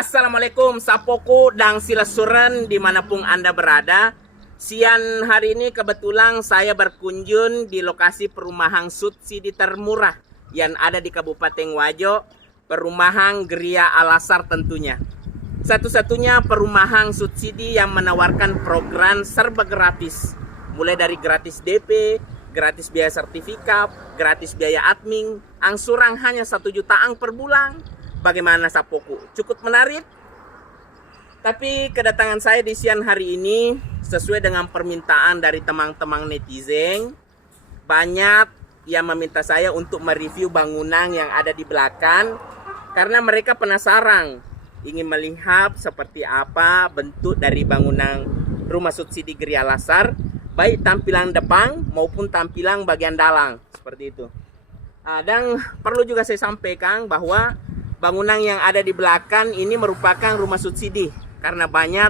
Assalamualaikum Sapoku dan Silasuren dimanapun Anda berada. Siang hari ini kebetulan saya berkunjung di lokasi perumahan subsidi termurah yang ada di Kabupaten Wajo, perumahan Geria Alasar tentunya. Satu-satunya perumahan subsidi yang menawarkan program serba gratis. Mulai dari gratis DP, gratis biaya sertifikat, gratis biaya admin, angsuran hanya 1 jutaan per bulan. Bagaimana Sapoku? Cukup menarik? Tapi kedatangan saya di siang hari ini sesuai dengan permintaan dari teman-teman netizen. Banyak yang meminta saya untuk mereview bangunan yang ada di belakang karena mereka penasaran ingin melihat seperti apa bentuk dari bangunan rumah subsidi Geria Alasar, baik tampilan depan maupun tampilan bagian dalam seperti itu. Dan perlu juga saya sampaikan bahwa bangunan yang ada di belakang ini merupakan rumah subsidi karena banyak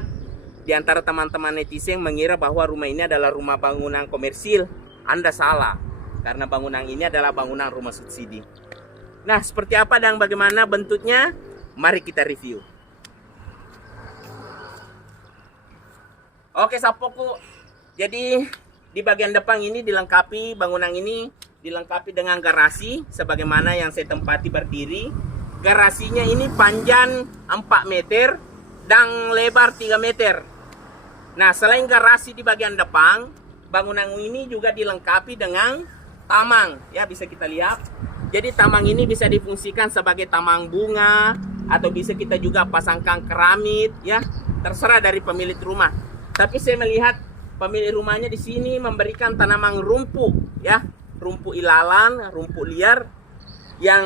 di antara teman-teman netizen mengira bahwa rumah ini adalah rumah bangunan komersil. Anda salah, karena bangunan ini adalah bangunan rumah subsidi. Nah, seperti apa dan bagaimana bentuknya? Mari kita review. Oke Sapoku, jadi di bagian depan ini dilengkapi, bangunan ini dilengkapi dengan garasi sebagaimana yang saya tempati berdiri. Garasinya ini panjang 4 meter dan lebar 3 meter. Nah, selain garasi di bagian depan, bangunan ini juga dilengkapi dengan taman. Ya, bisa kita lihat. Jadi taman ini bisa difungsikan sebagai taman bunga atau bisa kita juga pasangkan keramik, ya. Terserah dari pemilik rumah. Tapi saya melihat pemilik rumahnya di sini memberikan tanaman rumput, ya. Rumput ilalang, rumput liar yang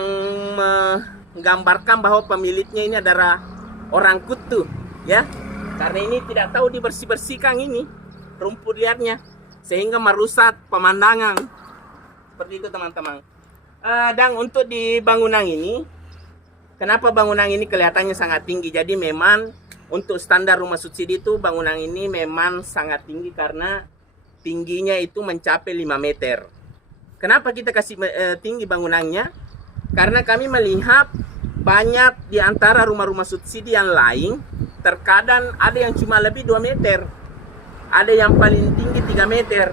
menggambarkan bahwa pemiliknya ini adalah orang kutu, ya, karena ini tidak tahu dibersih-bersihkan ini rumput liarnya sehingga merusak pemandangan seperti itu teman-teman. Dan untuk di bangunan ini, kenapa bangunan ini kelihatannya sangat tinggi? Jadi memang untuk standar rumah subsidi itu bangunan ini memang sangat tinggi karena tingginya itu mencapai 5 meter. Kenapa kita kasih tinggi bangunannya? Karena kami melihat banyak di antara rumah-rumah subsidi yang lain, terkadang ada yang cuma lebih 2 meter. Ada yang paling tinggi 3 meter.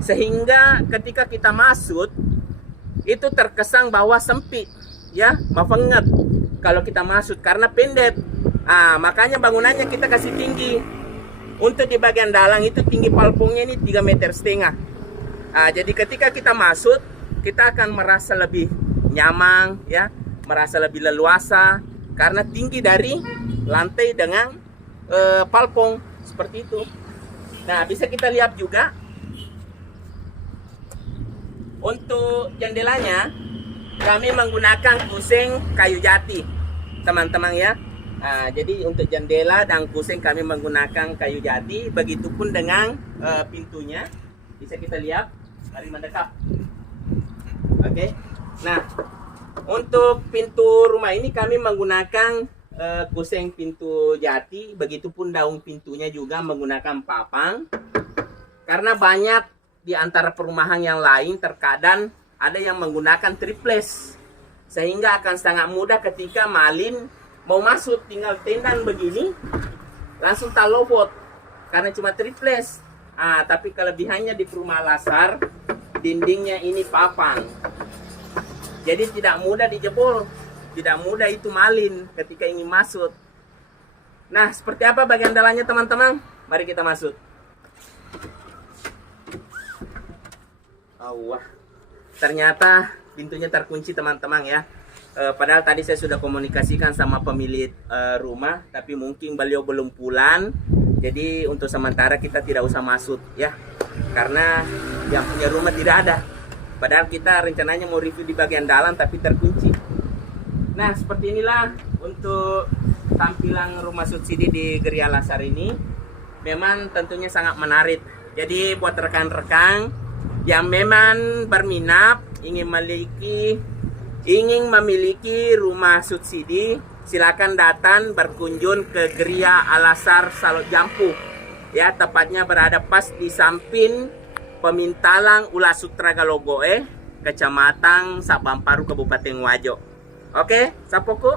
Sehingga ketika kita masuk, itu terkesan bahwa sempit. Ya, mafangat kalau kita masuk karena pendek. Makanya bangunannya kita kasih tinggi. Untuk di bagian dalam itu tinggi palpungnya ini 3,5 meter. Jadi ketika kita masuk, kita akan merasa lebih nyaman, ya, merasa lebih leluasa karena tinggi dari lantai dengan palpong seperti itu. Nah, bisa kita lihat juga untuk jendelanya kami menggunakan kuseng kayu jati, teman-teman, ya. Jadi untuk jendela dan kuseng kami menggunakan kayu jati. Begitupun dengan pintunya, bisa kita lihat. Mari mendekat. Oke. Nah, untuk pintu rumah ini kami menggunakan kuseng pintu jati. Begitupun daun pintunya juga menggunakan papan. Karena banyak di antara perumahan yang lain terkadang ada yang menggunakan triplex. Sehingga akan sangat mudah ketika malin mau masuk tinggal tendang begini, langsung talobot. Karena cuma triplex. Tapi kelebihannya di perumahan Alasar, dindingnya ini papan. Jadi tidak mudah dijebol, tidak mudah itu malin ketika ingin masuk. Nah, seperti apa bagian dalamnya teman-teman? Mari kita masuk. Wah, ternyata pintunya terkunci teman-teman, ya. Padahal tadi saya sudah komunikasikan sama pemilik rumah, tapi mungkin beliau belum pulang. Jadi untuk sementara kita tidak usah masuk, ya, karena yang punya rumah tidak ada. Padahal kita rencananya mau review di bagian dalam tapi terkunci. Nah, seperti inilah untuk tampilan rumah subsidi di Geria Alasar ini. Memang tentunya sangat menarik. Jadi buat rekan-rekan yang memang berminat ingin memiliki rumah subsidi, silakan datang berkunjung ke Geria Alasar Salot Jampu. Ya, tepatnya berada pas di samping Pemintalan Ula Sutra Galogoe, Kecamatan Sabamparu, Kabupaten Wajo. Oke, Sapoku.